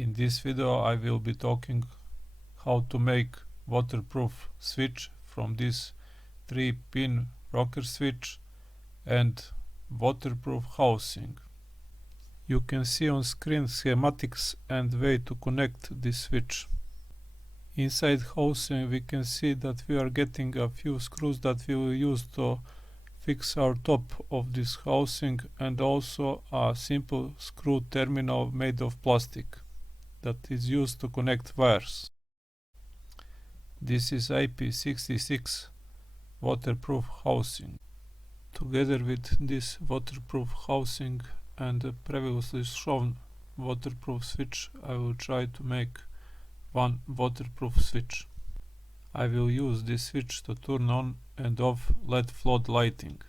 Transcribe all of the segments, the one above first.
In this video I will be talking how to make waterproof switch from this 3-pin rocker switch and waterproof housing. You can see on screen schematics and way to connect this switch. Inside housing we can see that we are getting a few screws that we will use to fix our top of this housing, and also a simple screw terminal made of plastic that is used to connect wires. This is IP66 waterproof housing. Together with this waterproof housing and the previously shown waterproof switch, I will try to make one waterproof switch. I will use this switch to turn on and off LED flood lighting.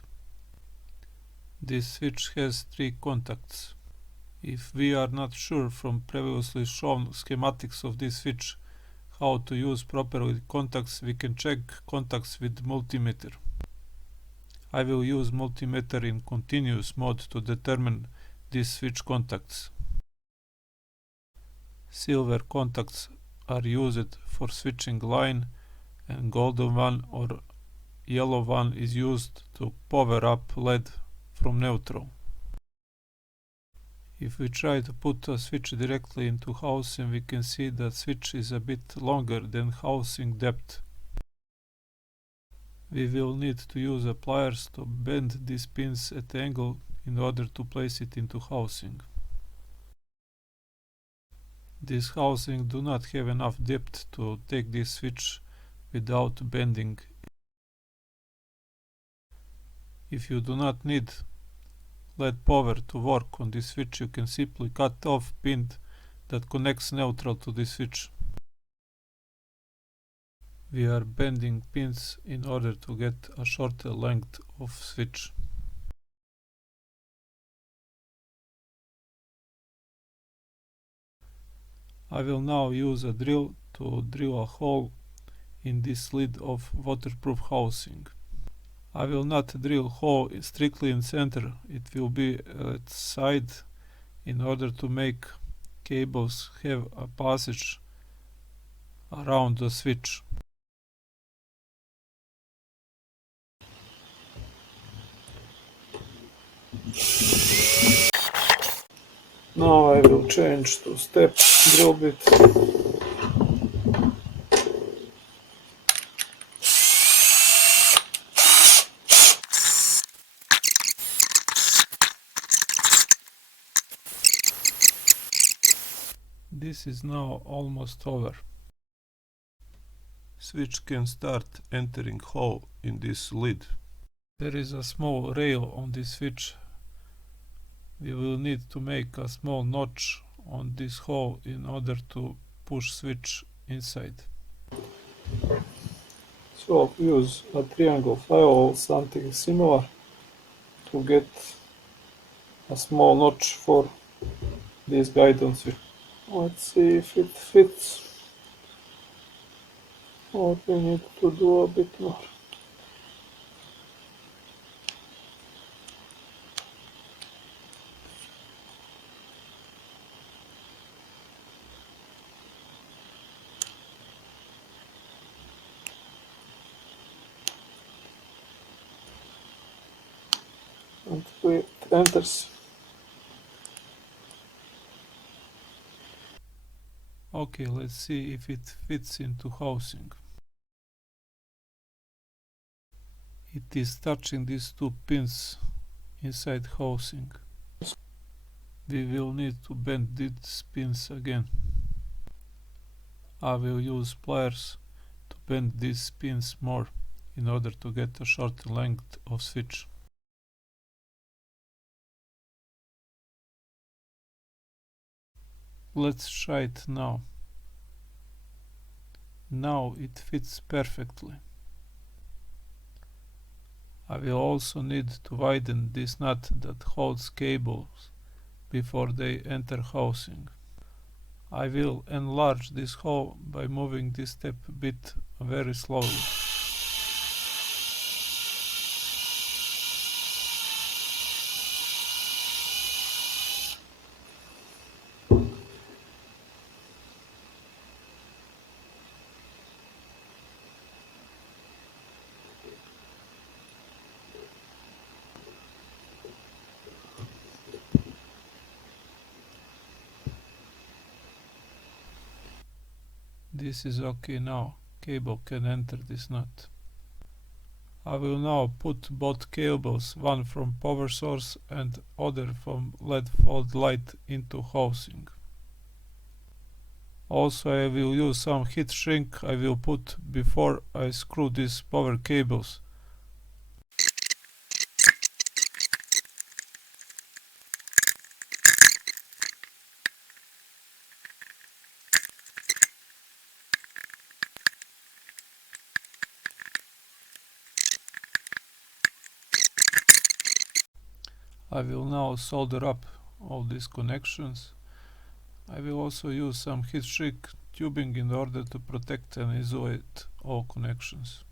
This switch has 3 contacts. If we are not sure from previously shown schematics of this switch how to use properly contacts, we can check contacts with multimeter. I will use multimeter in continuous mode to determine these switch contacts. Silver contacts are used for switching line, and golden one or yellow one is used to power up LED from neutral. If we try to put a switch directly into housing, we can see that switch is a bit longer than housing depth. We will need to use pliers to bend these pins at angle in order to place it into housing. This housing do not have enough depth to take this switch without bending. If you do not need LED power to work on this switch, you can simply cut off pin that connects neutral to this switch. We are bending pins in order to get a shorter length of switch. I will now use a drill to drill a hole in this lid of waterproof housing. I will not drill hole strictly in center, it will be at side in order to make cables have a passage around the switch. Now I will change to step drill bit. This is now almost over. Switch can start entering hole in this lid. There is a small rail on this switch. We will need to make a small notch on this hole in order to push switch inside. So use a triangle file or something similar to get a small notch for this guidance switch. Let's see if it fits, or we need to do a bit more. And it enters. Okay, let's see if it fits into housing. It is touching these 2 pins inside housing. We will need to bend these pins again. I will use pliers to bend these pins more in order to get a shorter length of switch. Let's try it now. Now it fits perfectly. I will also need to widen this nut that holds cables before they enter housing. I will enlarge this hole by moving this step bit very slowly. This is okay now. Cable can enter this nut. I will now put both cables, one from power source and other from LED fold light, into housing. Also I will use some heat shrink I will put before I screw these power cables. I will now solder up all these connections. I will also use some heat shrink tubing in order to protect and isolate all connections.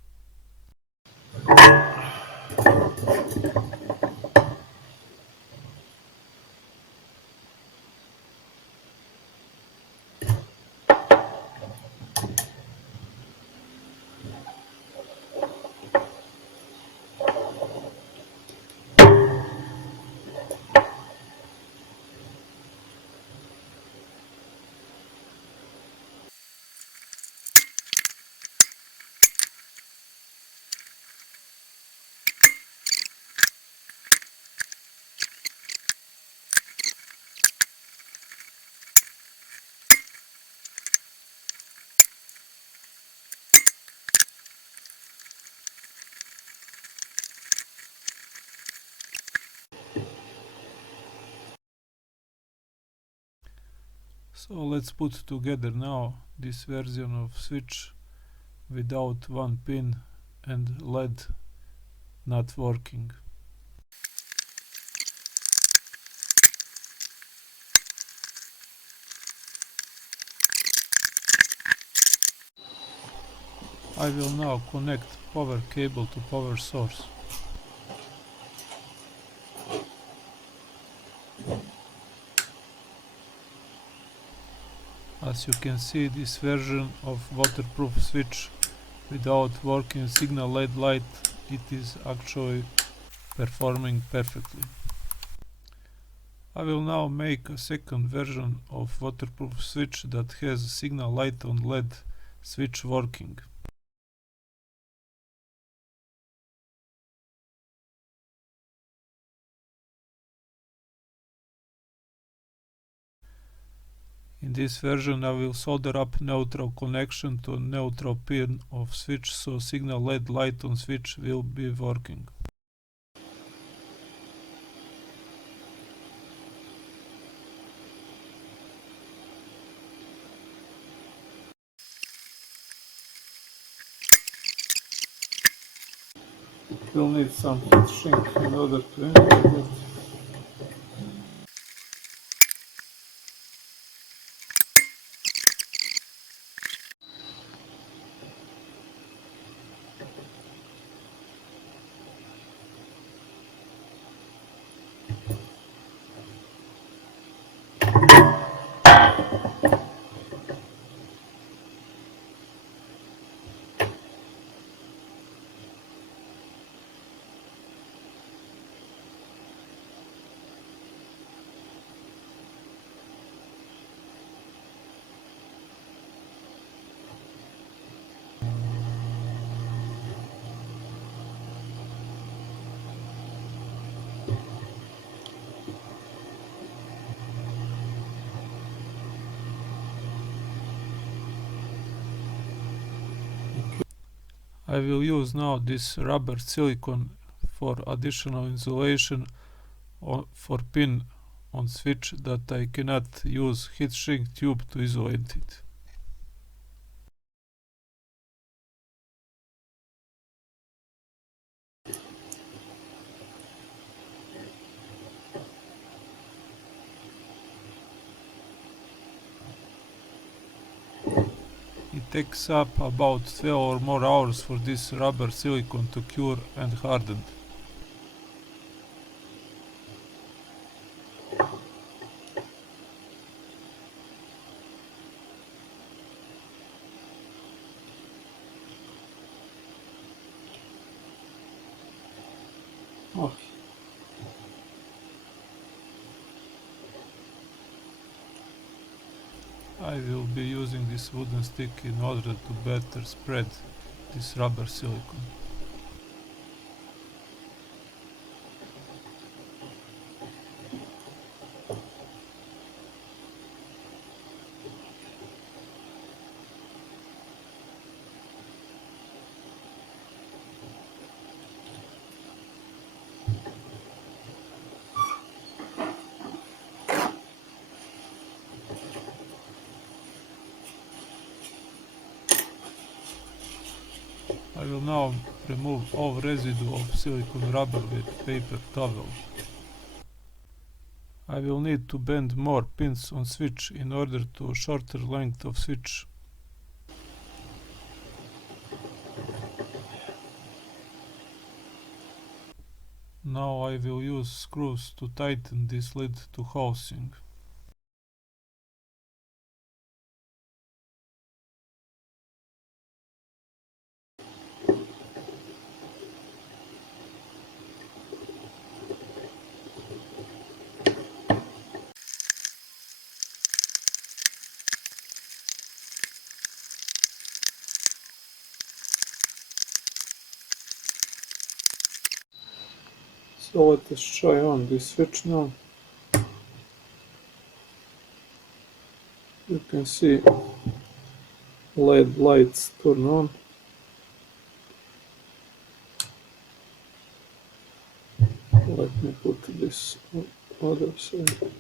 So let's put together now this version of switch without one pin and LED not working. I will now connect power cable to power source. As you can see, this version of waterproof switch without working signal LED light, it is actually performing perfectly. I will now make a second version of waterproof switch that has signal light on LED switch working. In this version I will solder up neutral connection to neutral pin of switch, so signal LED light on switch will be working. We'll need some heat shrink in order to integrate it. I will use now this rubber silicone for additional insulation for pin on switch that I cannot use heat shrink tube to isolate it. It takes up about 12 or more hours for this rubber silicone to cure and harden. Okay. I will be using this wooden stick in order to better spread this rubber silicone. I will now remove all residue of silicone rubber with paper towel. I will need to bend more pins on switch in order to shorter length of switch. Now I will use screws to tighten this lid to housing. So let us try on this switch now. You can see LED lights turn on. Let me put this on other side.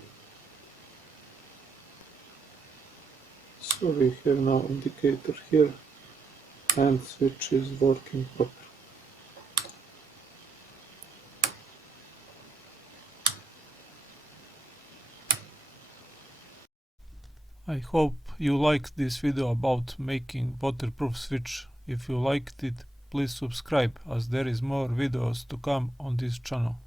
So we have now indicator here and switch is working properly. I hope you liked this video about making waterproof switch. If you liked it, please subscribe as there is more videos to come on this channel.